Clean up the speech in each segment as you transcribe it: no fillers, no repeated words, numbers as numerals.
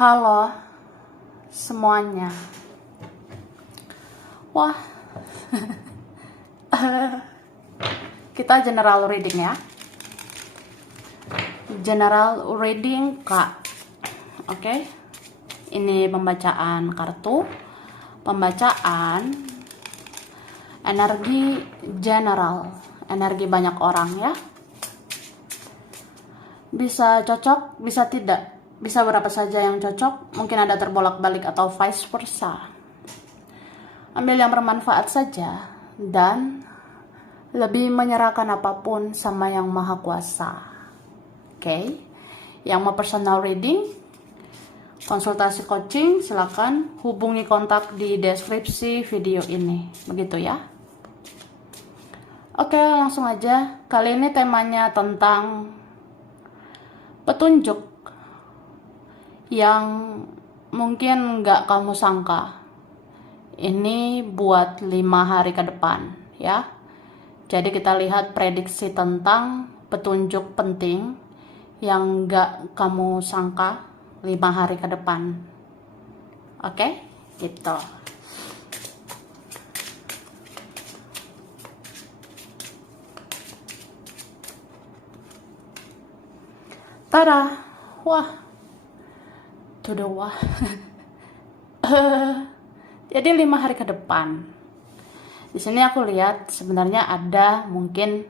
Halo semuanya. Wah, kita general reading ya. General reading Kak. Oke. Ini pembacaan kartu, pembacaan energi general, energi banyak orang ya. Bisa cocok, bisa tidak. Bisa berapa saja yang cocok, mungkin ada terbolak-balik atau vice versa. Ambil yang bermanfaat saja dan lebih menyerahkan apapun sama yang maha kuasa. Oke. Yang mau personal reading, konsultasi coaching, silakan hubungi kontak di deskripsi video ini. Begitu ya. Oke, langsung aja. Kali ini temanya tentang petunjuk yang mungkin nggak kamu sangka. Ini buat 5 hari ke depan ya. Jadi kita lihat prediksi tentang petunjuk penting yang nggak kamu sangka 5 hari ke depan. Oke, gitu. Tada, wah. Wah. Jadi 5 hari ke depan. Di sini aku lihat sebenarnya ada mungkin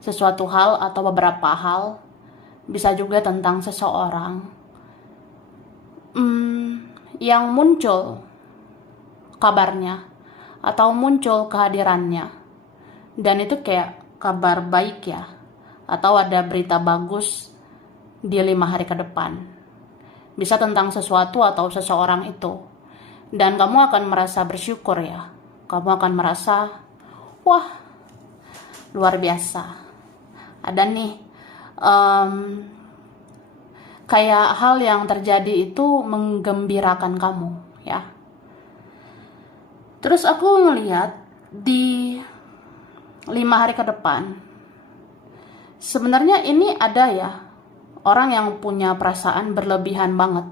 sesuatu hal atau beberapa hal, bisa juga tentang seseorang yang muncul kabarnya atau muncul kehadirannya, dan itu kayak kabar baik ya, atau ada berita bagus di 5 hari ke depan. Bisa tentang sesuatu atau seseorang itu. Dan kamu akan merasa bersyukur ya. Kamu akan merasa, wah, luar biasa. Ada nih, kayak hal yang terjadi itu menggembirakan kamu ya. Terus aku ngelihat di 5 hari ke depan, sebenarnya ini ada ya, orang yang punya perasaan berlebihan banget.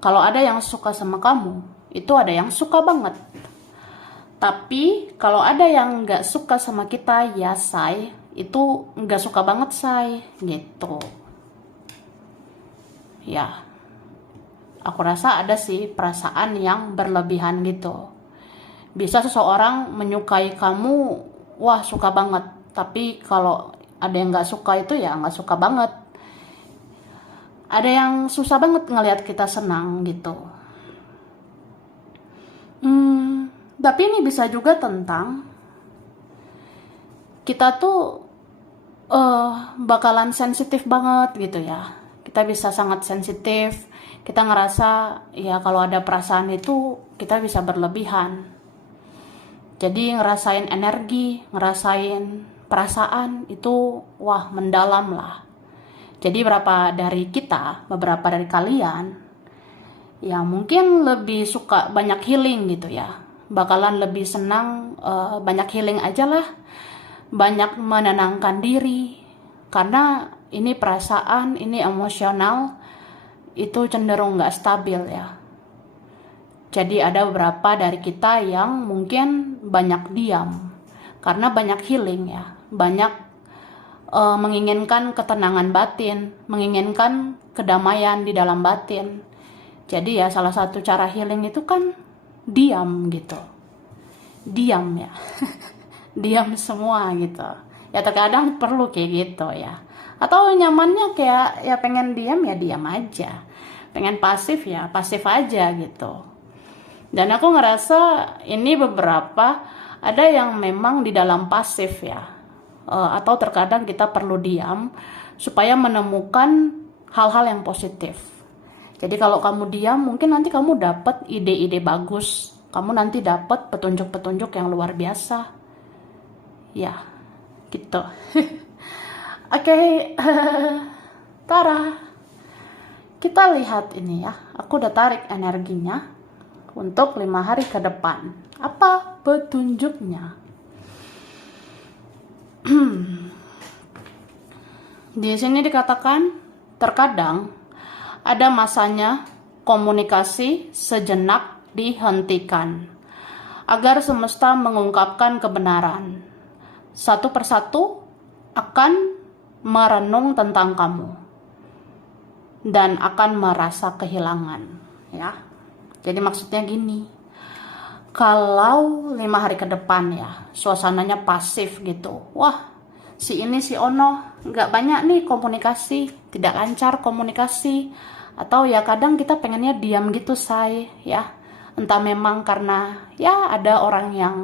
Kalau ada yang suka sama kamu, itu ada yang suka banget. Tapi kalau ada yang nggak suka sama kita, ya say, itu nggak suka banget say, gitu. Ya, aku rasa ada sih perasaan yang berlebihan gitu. Bisa seseorang menyukai kamu, wah suka banget. Tapi kalau ada yang nggak suka itu ya nggak suka banget. Ada yang susah banget ngelihat kita senang gitu. Tapi ini bisa juga tentang kita tuh bakalan sensitif banget gitu ya. Kita bisa sangat sensitif. Kita ngerasa ya kalau ada perasaan itu kita bisa berlebihan. Jadi ngerasain energi, ngerasain perasaan itu wah mendalam lah. Jadi beberapa dari kalian yang mungkin lebih suka banyak healing gitu ya, bakalan lebih senang banyak healing aja lah, banyak menenangkan diri, karena ini perasaan, ini emosional itu cenderung nggak stabil ya. Jadi ada beberapa dari kita yang mungkin banyak diam karena banyak healing ya, banyak menginginkan ketenangan batin, menginginkan kedamaian di dalam batin. Jadi ya salah satu cara healing itu kan diam gitu, diam ya. Diam semua gitu ya, terkadang perlu kayak gitu ya. Atau nyamannya kayak ya pengen diam ya diam aja, pengen pasif ya pasif aja gitu. Dan aku ngerasa ini beberapa ada yang memang di dalam pasif ya, atau terkadang kita perlu diam supaya menemukan hal-hal yang positif. Jadi kalau kamu diam, mungkin nanti kamu dapat ide-ide bagus, kamu nanti dapat petunjuk-petunjuk yang luar biasa ya gitu. Oke, Tara, kita lihat ini ya, aku udah tarik energinya untuk 5 hari ke depan. Apa petunjuknya? Di sini dikatakan terkadang ada masanya komunikasi sejenak dihentikan agar semesta mengungkapkan kebenaran. Satu persatu akan merenung tentang kamu dan akan merasa kehilangan, ya. Jadi maksudnya gini, kalau 5 hari ke depan ya suasananya pasif gitu, wah si ini si ono nggak banyak nih komunikasi, tidak lancar komunikasi, atau ya kadang kita pengennya diam gitu ya, entah memang karena ya ada orang yang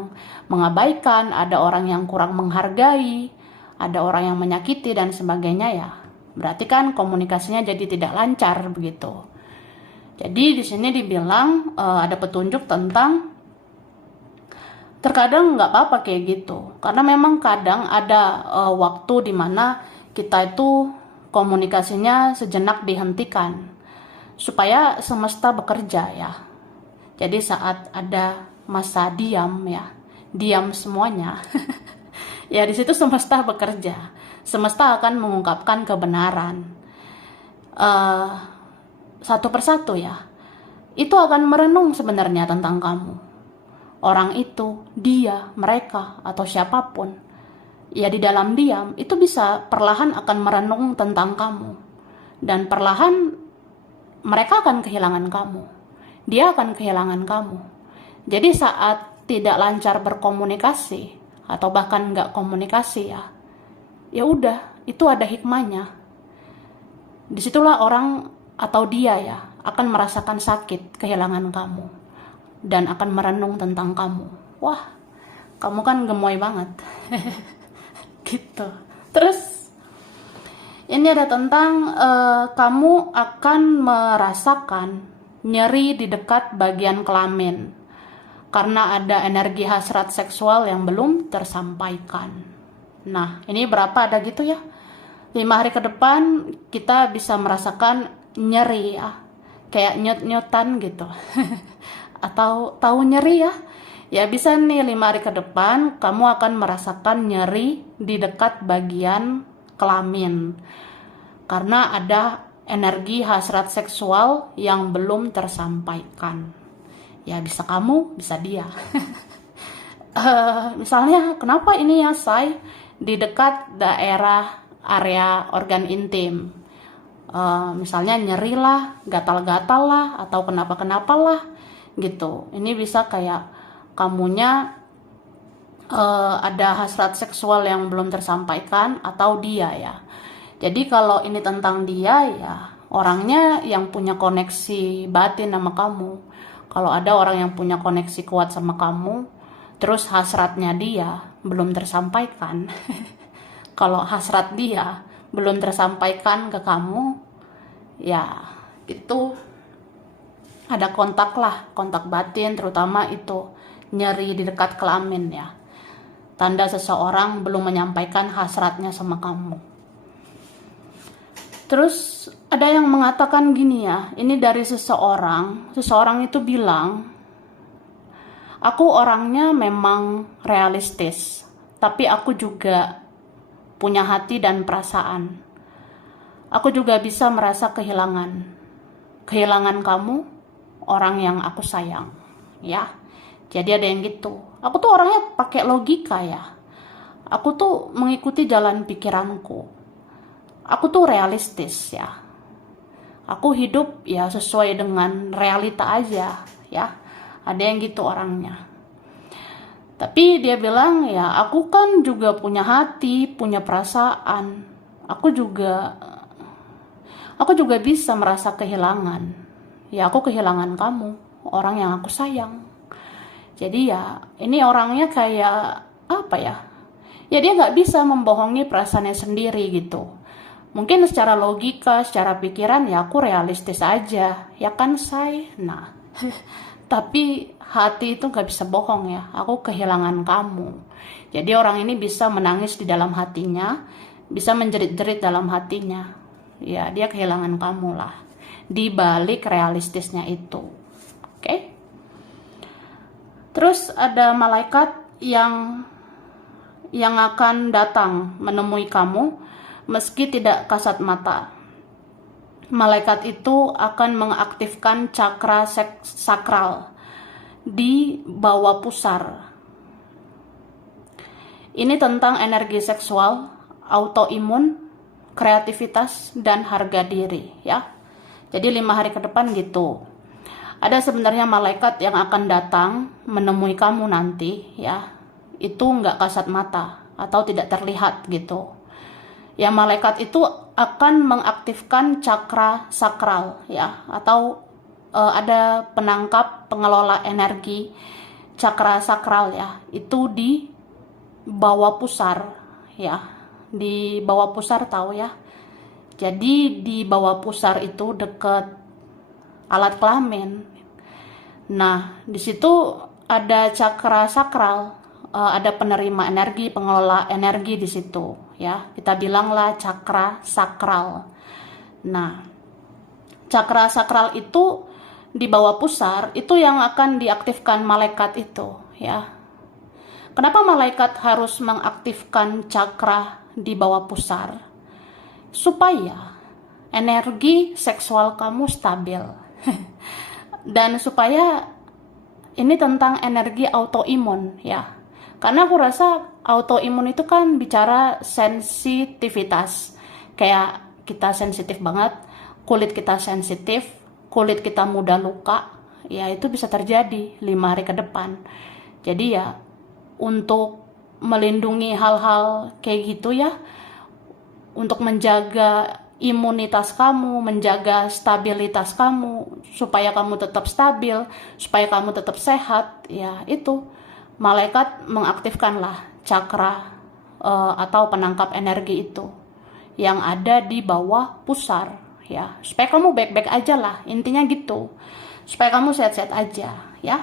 mengabaikan, ada orang yang kurang menghargai, ada orang yang menyakiti dan sebagainya, ya berarti kan komunikasinya jadi tidak lancar begitu. Jadi di sini dibilang ada petunjuk tentang terkadang nggak apa-apa kayak gitu, karena memang kadang ada waktu dimana kita itu komunikasinya sejenak dihentikan supaya semesta bekerja, ya. Jadi saat ada masa diam, ya diam semuanya ya di situ semesta bekerja, semesta akan mengungkapkan kebenaran satu persatu, ya. Itu akan merenung sebenarnya tentang kamu. Orang itu, dia, mereka, atau siapapun, ya di dalam diam, itu bisa perlahan akan merenung tentang kamu. Dan perlahan mereka akan kehilangan kamu. Dia akan kehilangan kamu. Jadi saat tidak lancar berkomunikasi, atau bahkan nggak komunikasi, ya udah, itu ada hikmahnya. Disitulah orang atau dia ya akan merasakan sakit kehilangan kamu dan akan merenung tentang kamu. Wah, kamu kan gemoy banget. Gitu. Terus ini ada tentang kamu akan merasakan nyeri di dekat bagian kelamin karena ada energi hasrat seksual yang belum tersampaikan. Nah, ini berapa ada gitu ya? 5 hari ke depan kita bisa merasakan nyeri, ya. Kayak nyut-nyutan gitu. Atau tahu nyeri, ya? Ya bisa nih 5 hari ke depan kamu akan merasakan nyeri di dekat bagian kelamin. Karena ada energi hasrat seksual yang belum tersampaikan. Ya bisa kamu, bisa dia. Misalnya kenapa ini ya, Say? Di dekat daerah area organ intim. Misalnya nyeri lah, gatal-gatal lah, atau kenapa-kenapa lah gitu. Ini bisa kayak kamunya ada hasrat seksual yang belum tersampaikan atau dia, ya. Jadi kalau ini tentang dia, ya orangnya yang punya koneksi batin sama kamu. Kalau ada orang yang punya koneksi kuat sama kamu, terus hasratnya dia belum tersampaikan. Kalau hasrat dia belum tersampaikan ke kamu, ya itu ada kontak lah, kontak batin, terutama itu nyeri di dekat kelamin, ya. Tanda seseorang belum menyampaikan hasratnya sama kamu. Terus ada yang mengatakan gini, ya, ini dari seseorang itu bilang, aku orangnya memang realistis, tapi aku juga punya hati dan perasaan. Aku juga bisa merasa kehilangan kamu, orang yang aku sayang, ya. Jadi ada yang gitu. Aku tuh orangnya pakai logika, ya. Aku tuh mengikuti jalan pikiranku. Aku tuh realistis, ya. Aku hidup ya sesuai dengan realita aja, ya. Ada yang gitu orangnya. Tapi dia bilang, ya aku kan juga punya hati, punya perasaan. Aku juga bisa merasa kehilangan. Ya aku kehilangan kamu, orang yang aku sayang. Jadi ya ini orangnya kayak apa ya? Ya dia nggak bisa membohongi perasaannya sendiri gitu. Mungkin secara logika, secara pikiran ya aku realistis aja, ya kan Say? Nah, tapi hati itu gak bisa bohong, ya. Aku kehilangan kamu. Jadi orang ini bisa menangis di dalam hatinya, bisa menjerit-jerit dalam hatinya. Ya dia kehilangan kamu lah. Di balik realistisnya itu. Oke? Terus ada malaikat yang akan datang menemui kamu meski tidak kasat mata. malaikat itu akan mengaktifkan cakra sakral di bawah pusar. Ini tentang energi seksual, autoimun, kreativitas, dan harga diri ya. Jadi 5 hari ke depan gitu. Ada sebenarnya malaikat yang akan datang menemui kamu nanti ya. Itu nggak kasat mata atau tidak terlihat gitu. Ya, malaikat itu akan mengaktifkan cakra sakral ya, atau ada penangkap pengelola energi cakra sakral ya, itu di bawah pusar ya, di bawah pusar tahu ya. Jadi di bawah pusar itu deket alat kelamin. Nah, di situ ada cakra sakral, ada penerima energi, pengelola energi di situ ya. Kita bilanglah cakra sakral. Nah, cakra sakral itu di bawah pusar itu yang akan diaktifkan malaikat itu ya. Kenapa malaikat harus mengaktifkan cakra di bawah pusar? Supaya energi seksual kamu stabil. Dan supaya ini tentang energi autoimun ya. Karena aku rasa autoimun itu kan bicara sensitivitas. Kayak kita sensitif banget, kulit kita sensitif, kulit kita mudah luka, ya itu bisa terjadi 5 hari ke depan. Jadi ya untuk melindungi hal-hal kayak gitu ya, untuk menjaga imunitas kamu, menjaga stabilitas kamu, supaya kamu tetap stabil, supaya kamu tetap sehat, ya itu malaikat mengaktifkanlah cakra atau penangkap energi itu yang ada di bawah pusar ya, supaya kamu baik-baik aja lah, intinya gitu, supaya kamu sehat-sehat aja ya.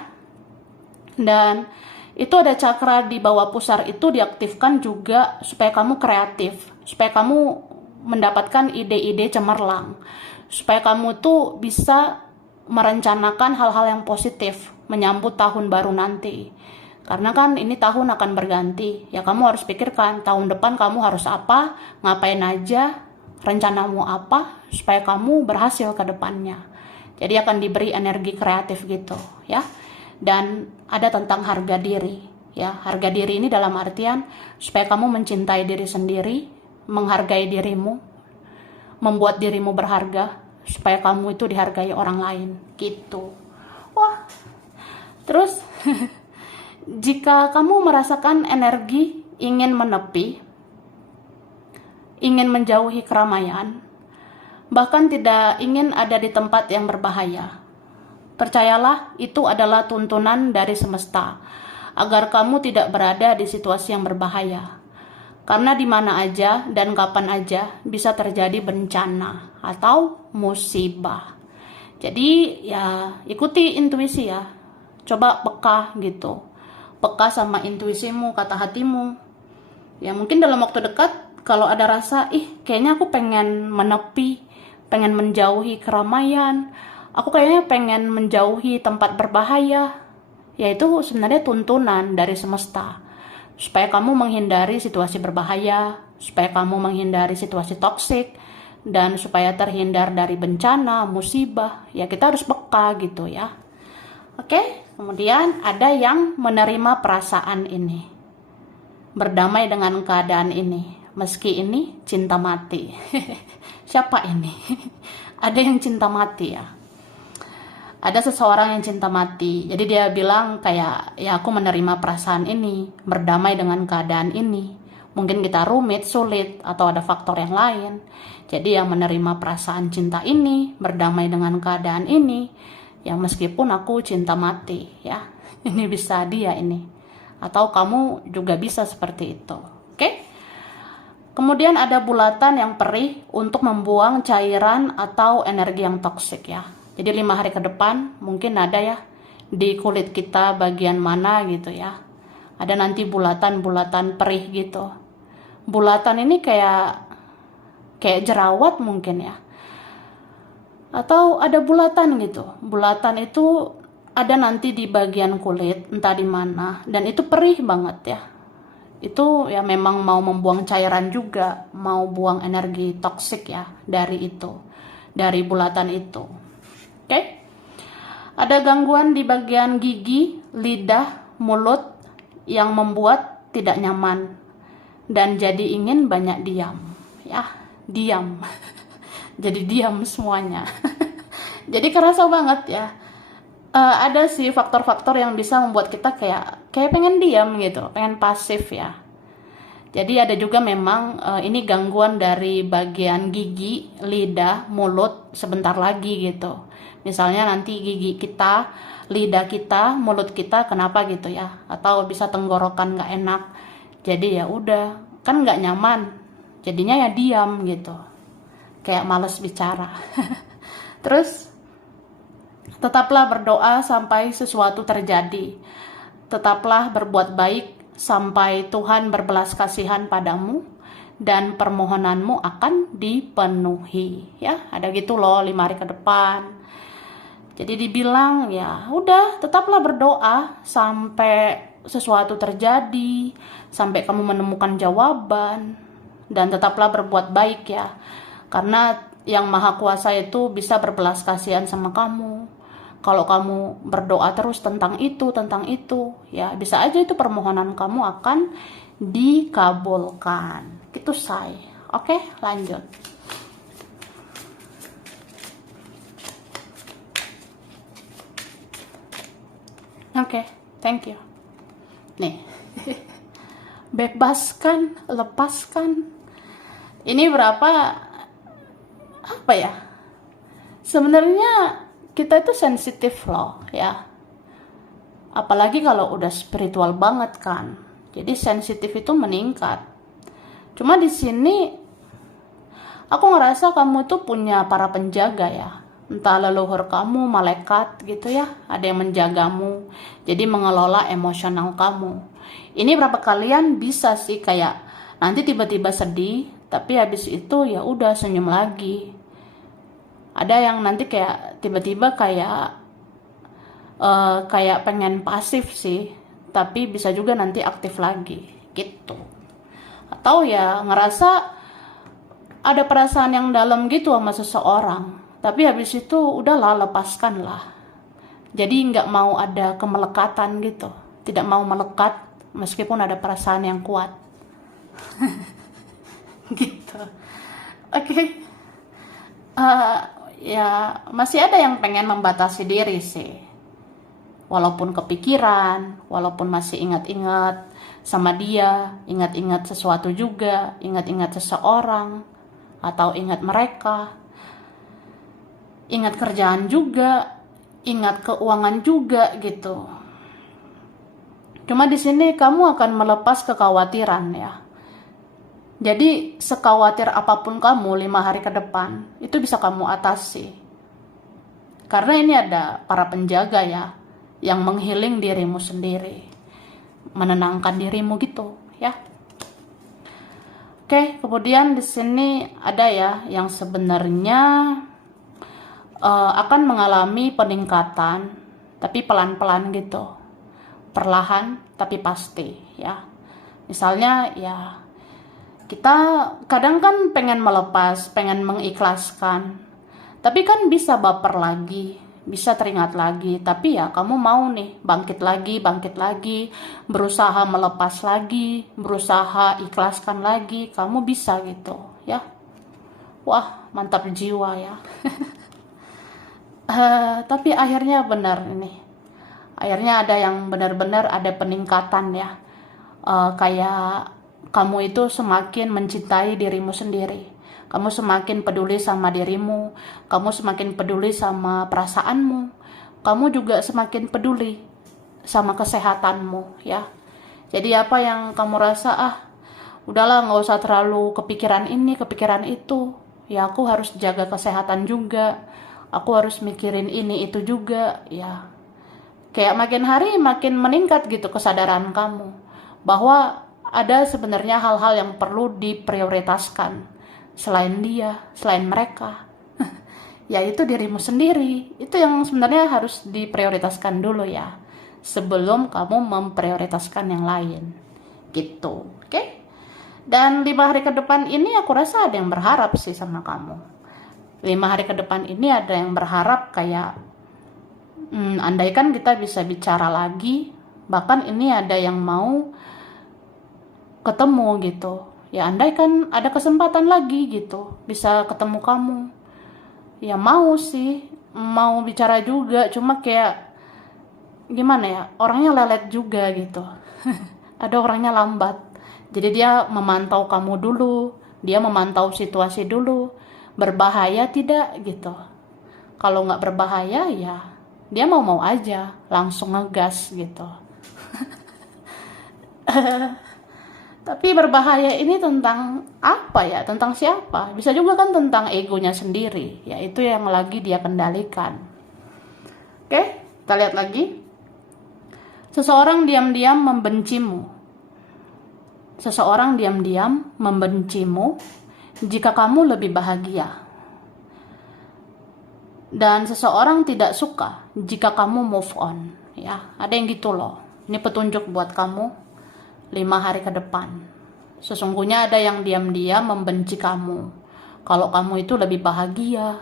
Dan itu ada cakra di bawah pusar itu diaktifkan juga supaya kamu kreatif, supaya kamu mendapatkan ide-ide cemerlang, supaya kamu tuh bisa merencanakan hal-hal yang positif menyambut tahun baru nanti. Karena kan ini tahun akan berganti, ya kamu harus pikirkan tahun depan kamu harus apa, ngapain aja, rencanamu apa, supaya kamu berhasil ke depannya. Jadi akan diberi energi kreatif gitu ya. Dan ada tentang harga diri ya. Harga diri ini dalam artian supaya kamu mencintai diri sendiri, menghargai dirimu, membuat dirimu berharga, supaya kamu itu dihargai orang lain gitu. Wah, terus jika kamu merasakan energi ingin menepi, ingin menjauhi keramaian, bahkan tidak ingin ada di tempat yang berbahaya, percayalah itu adalah tuntunan dari semesta agar kamu tidak berada di situasi yang berbahaya. Karena di mana aja dan kapan aja bisa terjadi bencana atau musibah. Jadi ya ikuti intuisi ya. Coba peka gitu. Peka sama intuisimu, kata hatimu. Ya mungkin dalam waktu dekat kalau ada rasa, kayaknya aku pengen menepi, pengen menjauhi keramaian, aku kayaknya pengen menjauhi tempat berbahaya. Ya itu sebenarnya tuntunan dari semesta. Supaya kamu menghindari situasi berbahaya, supaya kamu menghindari situasi toksik, dan supaya terhindar dari bencana, musibah, ya kita harus peka gitu ya. Oke, kemudian ada yang menerima perasaan ini, berdamai dengan keadaan ini, meski ini cinta mati. Siapa ini? Ada yang cinta mati ya. Ada seseorang yang cinta mati, jadi dia bilang kayak, ya aku menerima perasaan ini, berdamai dengan keadaan ini. Mungkin kita rumit, sulit, atau ada faktor yang lain. Jadi yang menerima perasaan cinta ini, berdamai dengan keadaan ini, ya meskipun aku cinta mati, ya. Ini bisa dia ini. Atau kamu juga bisa seperti itu, oke? Kemudian ada bulatan yang perih untuk membuang cairan atau energi yang toksik ya. Jadi 5 hari ke depan mungkin ada ya di kulit kita bagian mana gitu ya. Ada nanti bulatan-bulatan perih gitu. Bulatan ini kayak jerawat mungkin ya. Atau ada bulatan gitu. Bulatan itu ada nanti di bagian kulit entah di mana, dan itu perih banget ya. Itu ya memang mau membuang cairan juga, mau buang energi toksik ya dari itu. dari bulatan itu. Oke? Ada gangguan di bagian gigi, lidah, mulut yang membuat tidak nyaman dan jadi ingin banyak diam. Ya, diam. Jadi diam semuanya. Jadi kerasa banget ya. Ada sih faktor-faktor yang bisa membuat kita kayak pengen diam gitu, pengen pasif ya. Jadi ada juga memang ini gangguan dari bagian gigi, lidah, mulut sebentar lagi gitu. Misalnya nanti gigi kita, lidah kita, mulut kita kenapa gitu ya, atau bisa tenggorokan nggak enak. Jadi ya udah, kan nggak nyaman. Jadinya ya diam gitu. Kayak males bicara. Terus tetaplah berdoa sampai sesuatu terjadi. Tetaplah berbuat baik sampai Tuhan berbelas kasihan padamu dan permohonanmu akan dipenuhi. Ya, ada gitu loh 5 hari ke depan. Jadi dibilang ya udah tetaplah berdoa sampai sesuatu terjadi, sampai kamu menemukan jawaban, dan tetaplah berbuat baik ya. Karena yang Maha Kuasa itu bisa berbelas kasihan sama kamu. Kalau kamu berdoa terus tentang itu, ya bisa aja itu permohonan kamu akan dikabulkan. Gitu say. Oke, lanjut. Oke, thank you. Nih. Bebaskan, lepaskan. Ini berapa apa ya? Sebenarnya kita itu sensitif loh ya. Apalagi kalau udah spiritual banget kan. Jadi sensitif itu meningkat. Cuma di sini aku ngerasa kamu tuh punya para penjaga ya. Entah leluhur kamu, malaikat gitu ya. Ada yang menjagamu. Jadi mengelola emosional kamu. Ini berapa kalian bisa sih kayak nanti tiba-tiba sedih, tapi habis itu ya udah senyum lagi. Ada yang nanti kayak tiba-tiba kayak pengen pasif sih, tapi bisa juga nanti aktif lagi gitu. Atau ya ngerasa ada perasaan yang dalam gitu sama seseorang, tapi habis itu udahlah, lepaskan lah. Jadi nggak mau ada kemelekatan gitu, tidak mau melekat meskipun ada perasaan yang kuat. Gitu. Oke. Ya masih ada yang pengen membatasi diri sih, walaupun kepikiran, walaupun masih ingat-ingat sama dia, ingat-ingat sesuatu juga, ingat-ingat seseorang, atau ingat mereka, ingat kerjaan juga, ingat keuangan juga gitu. Cuma di sini kamu akan melepas kekhawatiran ya. Jadi sekhawatir apapun kamu 5 hari ke depan, itu bisa kamu atasi. Karena ini ada para penjaga ya, yang menghealing dirimu sendiri. Menenangkan dirimu gitu ya. Oke, kemudian di sini ada ya, yang sebenarnya akan mengalami peningkatan, tapi pelan-pelan gitu. Perlahan, tapi pasti ya. Misalnya ya, kita kadang kan pengen melepas, pengen mengikhlaskan, tapi kan bisa baper lagi, bisa teringat lagi. Tapi ya kamu mau nih bangkit lagi, berusaha melepas lagi, berusaha ikhlaskan lagi, kamu bisa gitu ya. Wah, mantap jiwa ya. Tapi akhirnya benar ini, akhirnya ada yang benar-benar ada peningkatan ya. Kayak kamu itu semakin mencintai dirimu sendiri. Kamu semakin peduli sama dirimu. Kamu semakin peduli sama perasaanmu. Kamu juga semakin peduli sama kesehatanmu ya. Jadi apa yang kamu rasa, udahlah nggak usah terlalu kepikiran ini, kepikiran itu. Ya aku harus jaga kesehatan juga. Aku harus mikirin ini itu juga ya. Kayak makin hari makin meningkat gitu kesadaran kamu. Bahwa ada sebenarnya hal-hal yang perlu diprioritaskan selain dia, selain mereka. Yaitu dirimu sendiri. Itu yang sebenarnya harus diprioritaskan dulu ya, sebelum kamu memprioritaskan yang lain. Gitu. Oke? Dan 5 hari ke depan ini aku rasa ada yang berharap sih sama kamu. 5 hari ke depan ini ada yang berharap kayak, andaikan kita bisa bicara lagi, bahkan ini ada yang mau ketemu gitu. Ya andaikan ada kesempatan lagi gitu, bisa ketemu kamu. Ya mau sih, mau bicara juga, cuma kayak gimana ya, orangnya lelet juga gitu. Ada orangnya lambat. Jadi dia memantau kamu dulu, dia memantau situasi dulu, berbahaya tidak gitu. Kalau nggak berbahaya ya dia mau-mau aja, langsung ngegas gitu. Tapi berbahaya ini tentang apa ya? Tentang siapa? Bisa juga kan tentang egonya sendiri, yaitu yang lagi dia kendalikan. Oke, kita lihat lagi. Seseorang diam-diam membencimu. Seseorang diam-diam membencimu jika kamu lebih bahagia. Dan seseorang tidak suka jika kamu move on. Ya, ada yang gitu loh. Ini petunjuk buat kamu 5 hari ke depan. Sesungguhnya ada yang diam-diam membenci kamu kalau kamu itu lebih bahagia.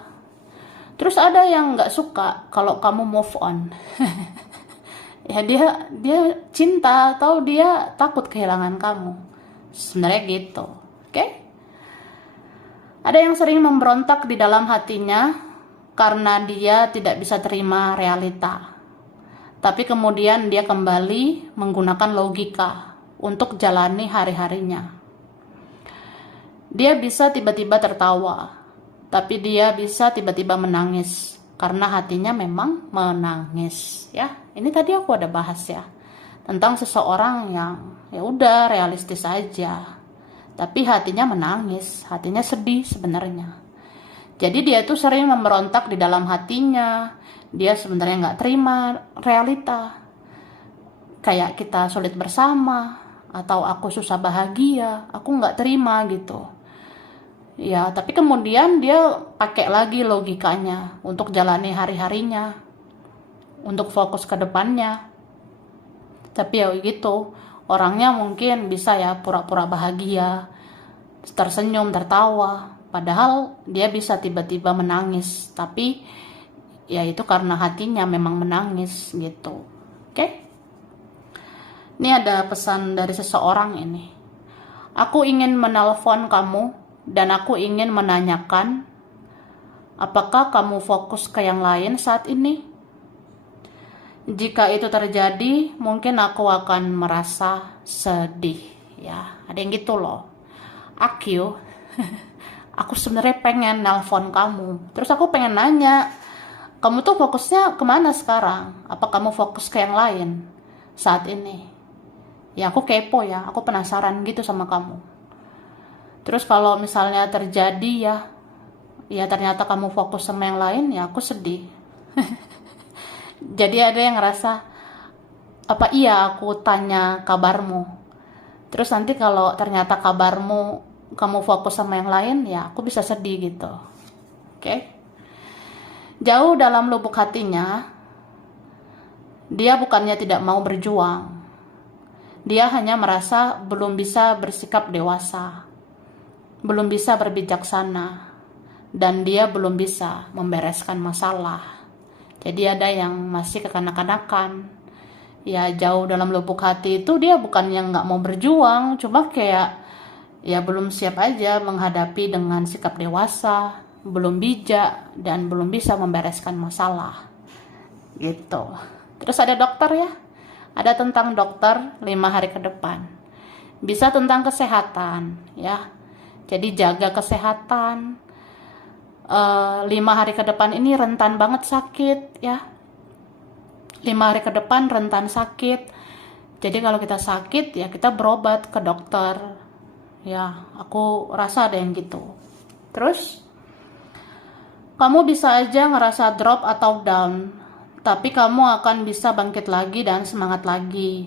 Terus ada yang nggak suka kalau kamu move on. Ya dia cinta atau dia takut kehilangan kamu. Sebenarnya gitu. Oke? Ada yang sering memberontak di dalam hatinya karena dia tidak bisa terima realita. Tapi kemudian dia kembali menggunakan logika untuk jalani hari-harinya. Dia bisa tiba-tiba tertawa, tapi dia bisa tiba-tiba menangis karena hatinya memang menangis. Ya, ini tadi aku ada bahas ya tentang seseorang yang ya udah realistis aja, tapi hatinya menangis, hatinya sedih sebenarnya. Jadi dia tuh sering memberontak di dalam hatinya. Dia sebenarnya nggak terima realita. Kayak kita sulit bersama, atau aku susah bahagia, aku nggak terima gitu. Ya, tapi kemudian dia pakai lagi logikanya untuk jalani hari-harinya, untuk fokus ke depannya. Tapi ya gitu, orangnya mungkin bisa ya pura-pura bahagia, tersenyum, tertawa, padahal dia bisa tiba-tiba menangis. Tapi ya itu karena hatinya memang menangis gitu. Oke? Ini ada pesan dari seseorang ini. Aku ingin menelpon kamu dan aku ingin menanyakan, apakah kamu fokus ke yang lain saat ini? Jika itu terjadi, mungkin aku akan merasa sedih. Ya, ada yang gitu loh. Aku sebenarnya pengen nelpon kamu. Terus aku pengen nanya, kamu tuh fokusnya kemana sekarang? Apa kamu fokus ke yang lain saat ini? Ya aku kepo ya, aku penasaran gitu sama kamu. Terus kalau misalnya terjadi ya ternyata kamu fokus sama yang lain, ya aku sedih. Jadi ada yang ngerasa, apa iya aku tanya kabarmu, terus nanti kalau ternyata kabarmu kamu fokus sama yang lain, ya aku bisa sedih gitu. Oke? Jauh dalam lubuk hatinya, dia bukannya tidak mau berjuang. Dia hanya merasa belum bisa bersikap dewasa, belum bisa berbijaksana, dan dia belum bisa membereskan masalah. Jadi ada yang masih kekanak-kanakan. Ya jauh dalam lubuk hati itu dia bukannya nggak mau berjuang, cuma kayak ya belum siap aja menghadapi dengan sikap dewasa, belum bijak, dan belum bisa membereskan masalah. Gitu. Terus ada dokter ya. Ada tentang dokter 5 hari ke depan. Bisa tentang kesehatan ya. Jadi jaga kesehatan. 5 hari ke depan ini rentan banget sakit ya. 5 hari ke depan rentan sakit. Jadi kalau kita sakit ya kita berobat ke dokter. Ya, aku rasa ada yang gitu. Terus kamu bisa aja ngerasa drop atau down. Tapi kamu akan bisa bangkit lagi dan semangat lagi.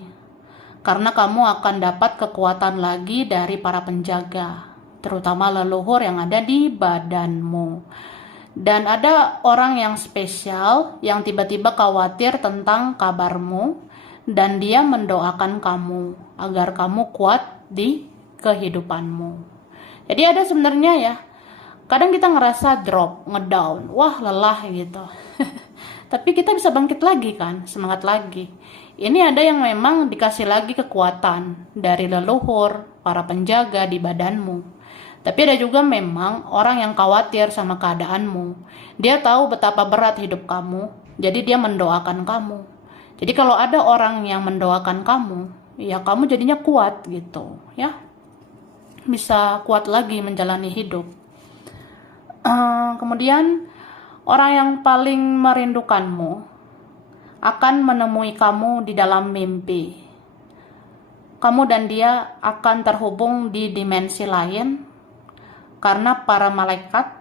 Karena kamu akan dapat kekuatan lagi dari para penjaga, terutama leluhur yang ada di badanmu. Dan ada orang yang spesial yang tiba-tiba khawatir tentang kabarmu dan dia mendoakan kamu agar kamu kuat di kehidupanmu. Jadi ada sebenarnya ya Kadang kita ngerasa drop, ngedown, wah lelah gitu. Tapi kita bisa bangkit lagi kan, semangat lagi. Ini ada yang memang dikasih lagi kekuatan dari leluhur, para penjaga di badanmu. Tapi ada juga memang orang yang khawatir sama keadaanmu. Dia tahu betapa berat hidup kamu, jadi dia mendoakan kamu. Jadi kalau ada orang yang mendoakan kamu, ya kamu jadinya kuat gitu, ya. Bisa kuat lagi menjalani hidup. Kemudian orang yang paling merindukanmu akan menemui kamu di dalam mimpi. Kamu dan dia akan terhubung di dimensi lain karena para malaikat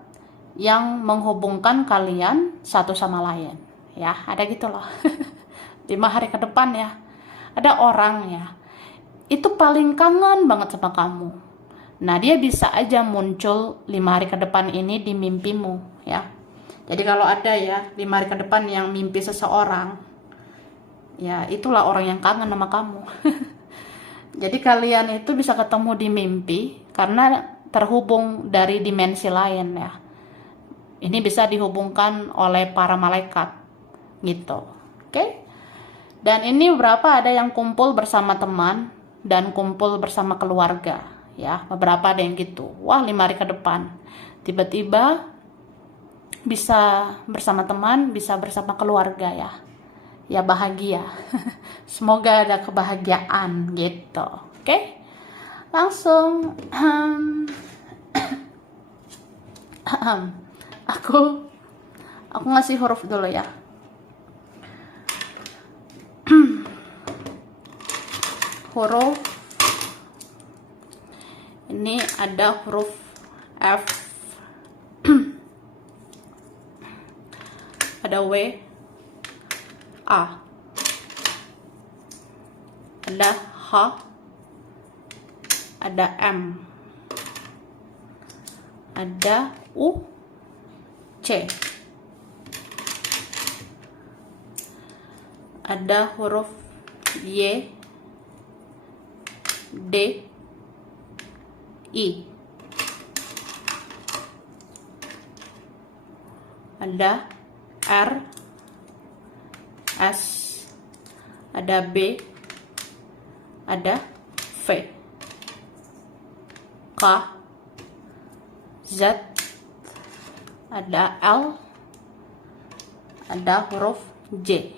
yang menghubungkan kalian satu sama lain. Ya, ada gitu loh. 5 hari ke depan ya, ada orang ya, itu paling kangen banget sama kamu. Nah, dia bisa aja muncul 5 hari ke depan ini di mimpimu, ya. Jadi kalau ada ya 5 hari ke depan yang mimpi seseorang, ya itulah orang yang kangen sama kamu. Jadi kalian itu bisa ketemu di mimpi karena terhubung dari dimensi lain ya. Ini bisa dihubungkan oleh para malaikat, gitu. Oke? Dan ini beberapa ada yang kumpul bersama teman dan kumpul bersama keluarga. Ya, beberapa ada yang gitu. Wah, 5 hari ke depan. Tiba-tiba bisa bersama teman, bisa bersama keluarga ya. Ya bahagia. Semoga ada kebahagiaan gitu. Oke? Langsung aku ngasih huruf dulu ya. Huruf ini ada huruf F, ada W, A, ada H, ada M, ada U, C, ada huruf Y, D, I, ada R, S, ada B, ada V, K, Z, ada L, ada huruf J.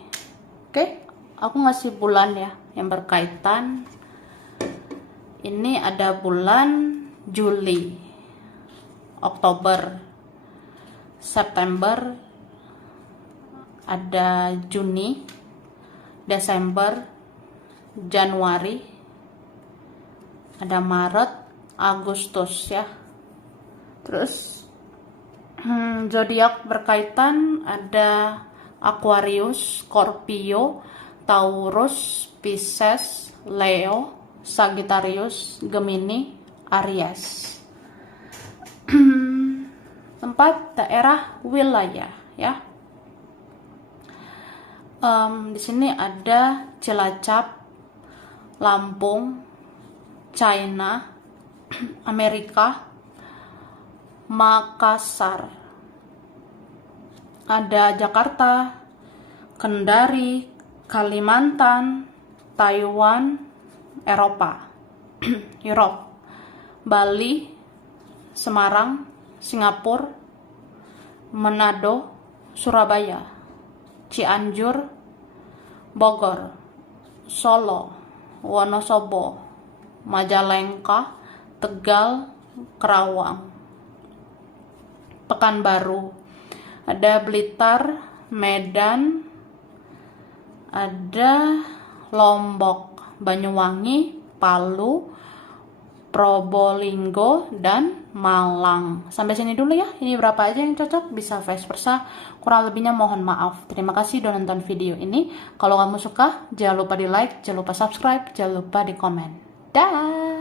Oke, aku ngasih bulan ya yang berkaitan. Ini ada bulan Juli, Oktober, September, ada Juni, Desember, Januari, ada Maret, Agustus ya. Terus zodiak berkaitan ada Aquarius, Scorpio, Taurus, Pisces, Leo, Sagittarius, Gemini, Aries. Tempat, daerah, wilayah ya. Di sini ada Cilacap, Lampung, China, Amerika, Makassar, ada Jakarta, Kendari, Kalimantan, Taiwan, Eropa, Europe, Bali, Semarang, Singapura, Manado, Surabaya, Cianjur, Bogor, Solo, Wonosobo, Majalengka, Tegal, Kerawang, Pekanbaru, ada Blitar, Medan, ada Lombok, Banyuwangi, Palu, Probolinggo, dan Malang. Sampai sini dulu ya. Ini berapa aja yang cocok, bisa vice versa. Kurang lebihnya mohon maaf. Terima kasih udah nonton video ini. Kalau kamu suka, jangan lupa di like, jangan lupa subscribe, jangan lupa di komen. Dah.